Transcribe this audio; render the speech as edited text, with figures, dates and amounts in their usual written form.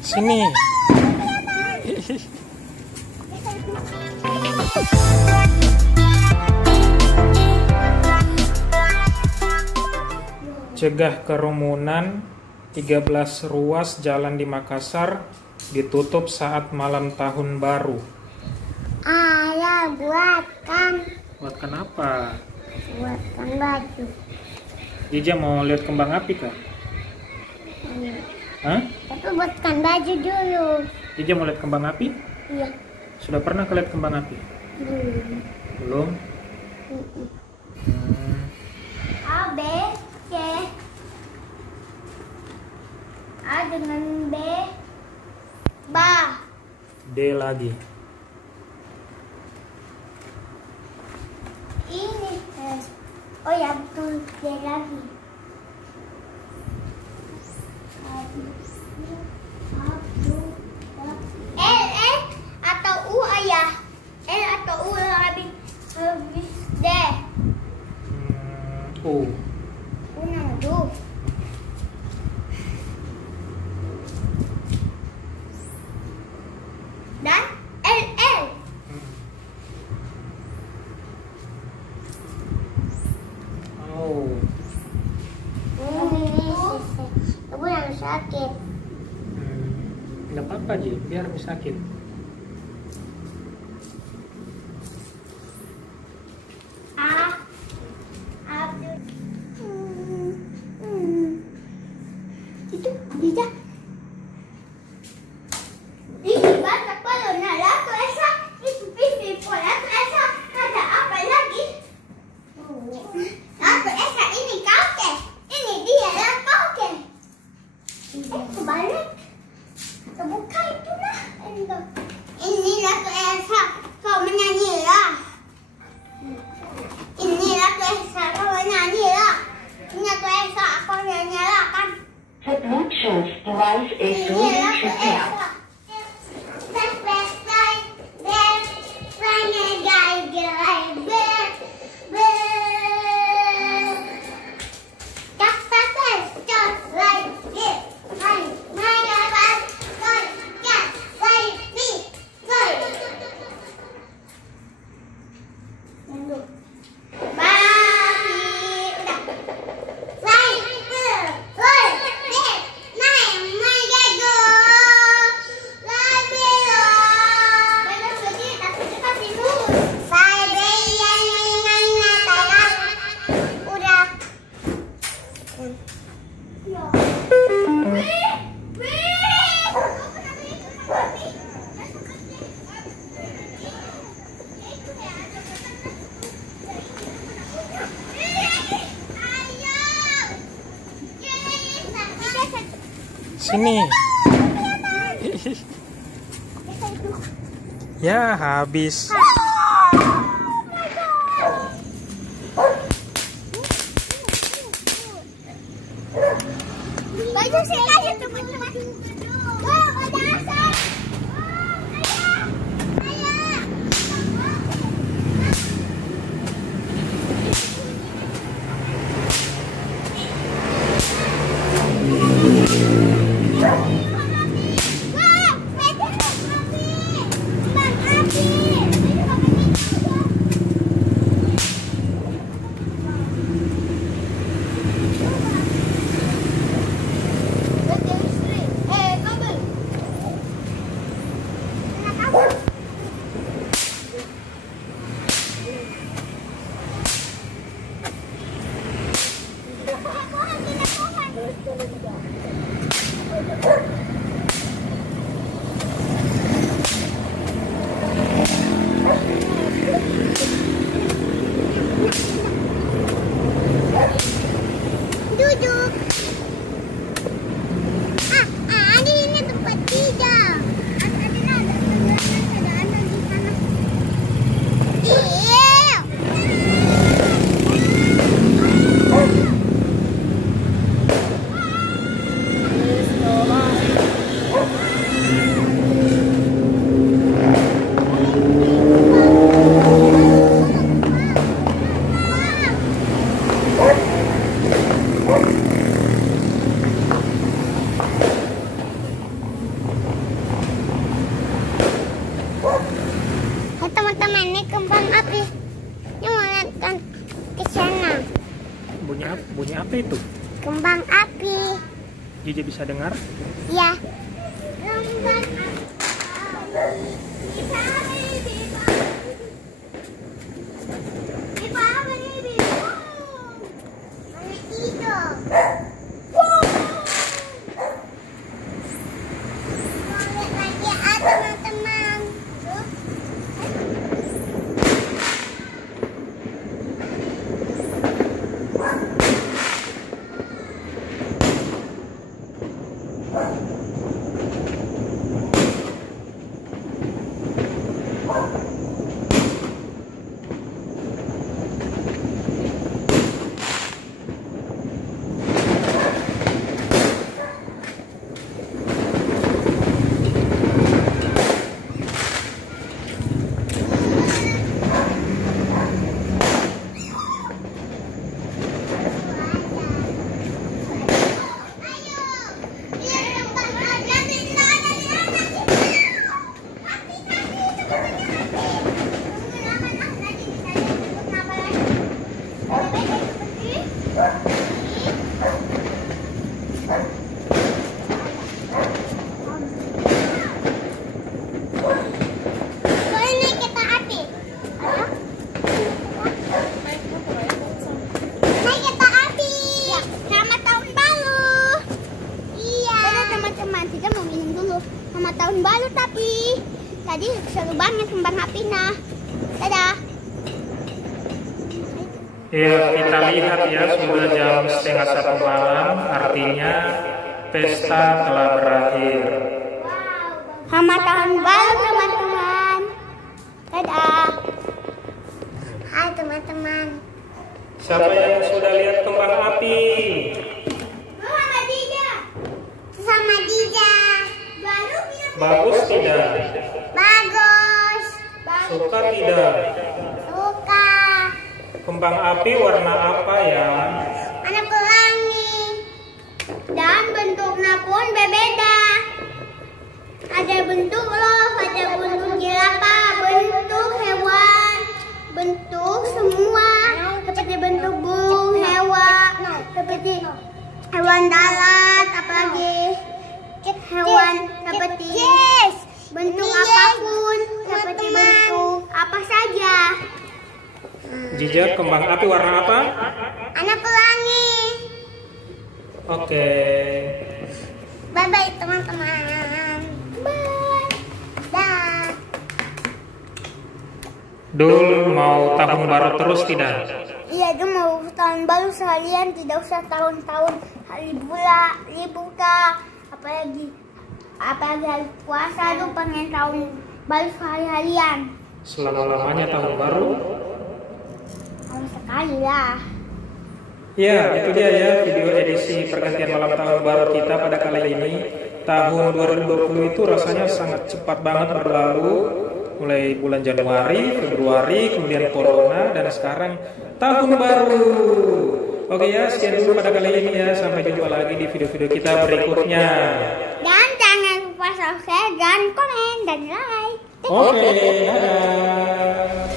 Sini. Cegah kerumunan, 13 ruas jalan di Makassar ditutup saat malam tahun baru. Ayah buatkan. Buatkan apa? Buatkan baju. Jija mau lihat kembang api kah? Hah? Tapi buatkan baju dulu. Jija mau lihat kembang api? Iya. Sudah pernah lihat kembang api? Belum? A, B, C. A dengan B. Ba. D lagi. Ini. Oh ya betul, D lagi. L atau U ayah? L atau U habis D. U. U nama dulu. Dan L. Oh. Ibu yang sakit. Nggak apa-apa Ji, biar sakit. Itu bisa. Ini banyak balonnya laku Esa. Itu pipi pola Esa. Ada apa lagi? Laku Esa ini kakek. Ini dia lah kakek. Kebalik. Kebuka itu lah. Ini laku Esa. Kau menyanyi lah. Ini laku Esa. Kau menyanyi lah. Ini laku Esa. Kau nyanyi lah kan. The Bluetooth device is ready to pair. Sini. Ya, habis. Baju saya aja teman-teman. Wah, ada asap. Wah, medan api. Bang api. itu? Kembang api. Jiji bisa dengar? Ya. Kembang api. Tahun baru tapi tadi seru banget kembang apinya. Dadah. Ya, kita lihat ya, sudah jam 6:30 malam, artinya pesta telah berakhir. Selamat tahun baru teman-teman. Dadah. Hai teman-teman. Siapa yang sudah lihat kembang api? Sama Dija. Sama Dija. Bagus tidak? Bagus. Suka tidak? Suka. Kembang api warna apa ya? Warna pelangi. Dan bentuknya pun berbeda. Ada bentuk love, ada bentuk jerapah, bentuk hewan, bentuk semua. Seperti bentuk burung, hewan, seperti hewan darat, apalagi hewan seperti bentuk apapun, seperti bentuk apa saja. Jija, kembang api warna apa? Warna pelangi. Oke. Bye-bye teman-teman. Bye. Dah. Dul mau tahun baru terus tidak? Iya, dia mau tahun baru seharian, tidak usah tahun-tahun libur kah. Apalagi hari puasa tuh pengen tahun baru sehari-harian. Selama-lamanya tahun baru? Tahun sekali lah. Ya, itu dia ya video edisi pergantian malam tahun baru kita pada kali ini. Tahun 2020 itu rasanya sangat cepat banget berlalu. Mulai bulan Januari, Februari, kemudian Corona, dan sekarang tahun baru. Oke ya, sekian dulu pada kali ini ya. Sampai jumpa lagi di video-video kita berikutnya. Dan jangan lupa subscribe dan komen dan like. Oke, dadah.